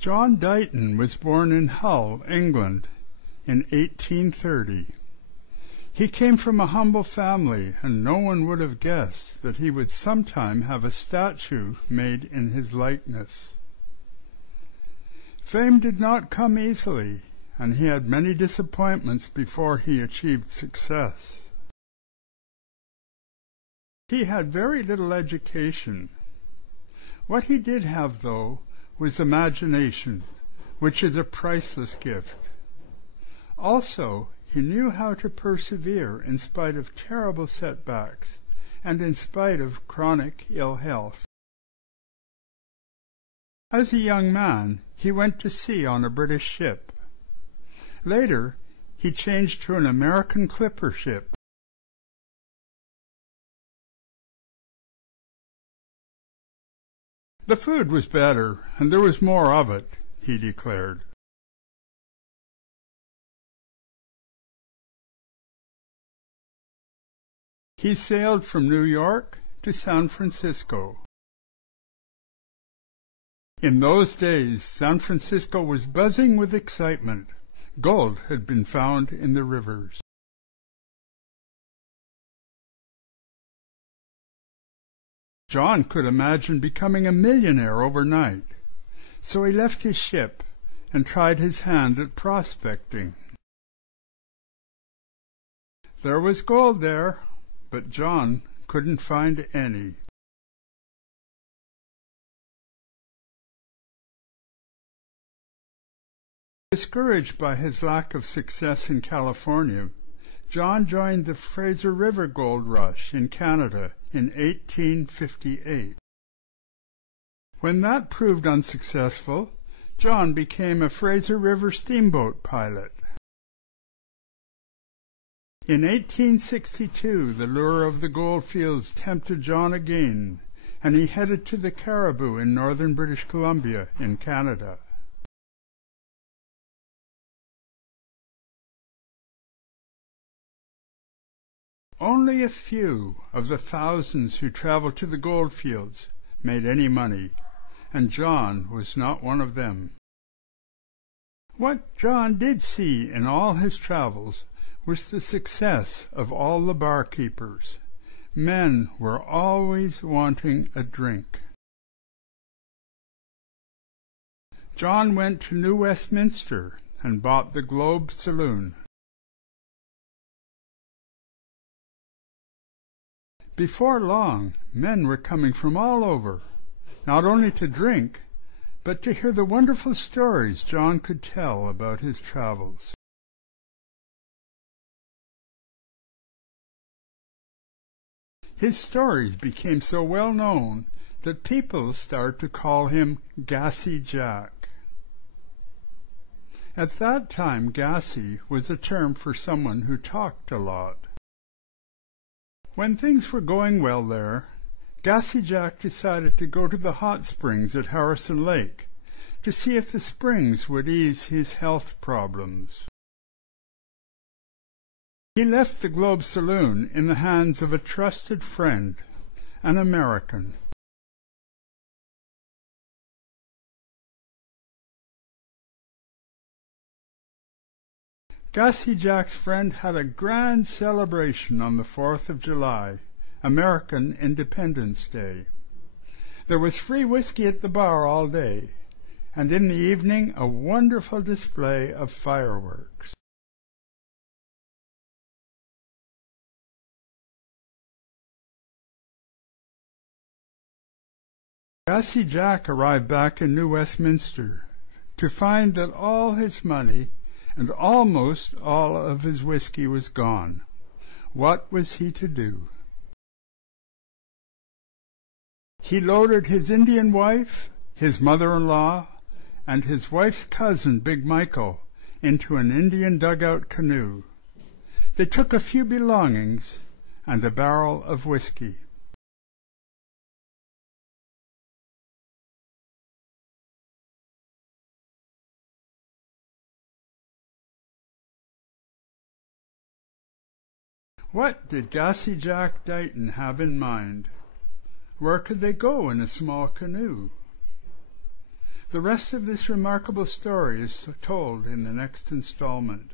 John Dighton was born in Hull, England, in 1830. He came from a humble family, and no one would have guessed that he would sometime have a statue made in his likeness. Fame did not come easily, and he had many disappointments before he achieved success. He had very little education. What he did have, though, was imagination, which is a priceless gift. Also, he knew how to persevere in spite of terrible setbacks and in spite of chronic ill health. As a young man, he went to sea on a British ship. Later, he changed to an American clipper ship. The food was better, and there was more of it, he declared. He sailed from New York to San Francisco. In those days, San Francisco was buzzing with excitement. Gold had been found in the rivers. John could imagine becoming a millionaire overnight, so he left his ship and tried his hand at prospecting. There was gold there, but John couldn't find any. Discouraged by his lack of success in California, John joined the Fraser River Gold Rush in Canada in 1858. When that proved unsuccessful, John became a Fraser River steamboat pilot. In 1862, the lure of the goldfields tempted John again, and he headed to the Cariboo in northern British Columbia in Canada. Only a few of the thousands who traveled to the goldfields made any money, and John was not one of them. What John did see in all his travels was the success of all the barkeepers. Men were always wanting a drink. John went to New Westminster and bought the Globe Saloon. Before long, men were coming from all over, not only to drink, but to hear the wonderful stories John could tell about his travels. His stories became so well known that people started to call him Gassy Jack. At that time, gassy was a term for someone who talked a lot. When things were going well there, Gassy Jack decided to go to the hot springs at Harrison Lake to see if the springs would ease his health problems. He left the Globe Saloon in the hands of a trusted friend, an American. Gassy Jack's friend had a grand celebration on the 4th of July, American Independence Day. There was free whiskey at the bar all day, and in the evening a wonderful display of fireworks. Gassy Jack arrived back in New Westminster to find that all his money and almost all of his whiskey was gone. What was he to do? He loaded his Indian wife, his mother-in-law, and his wife's cousin, Big Michael, into an Indian dugout canoe. They took a few belongings and a barrel of whiskey. What did Gassy Jack Dighton have in mind? Where could they go in a small canoe? The rest of this remarkable story is told in the next installment.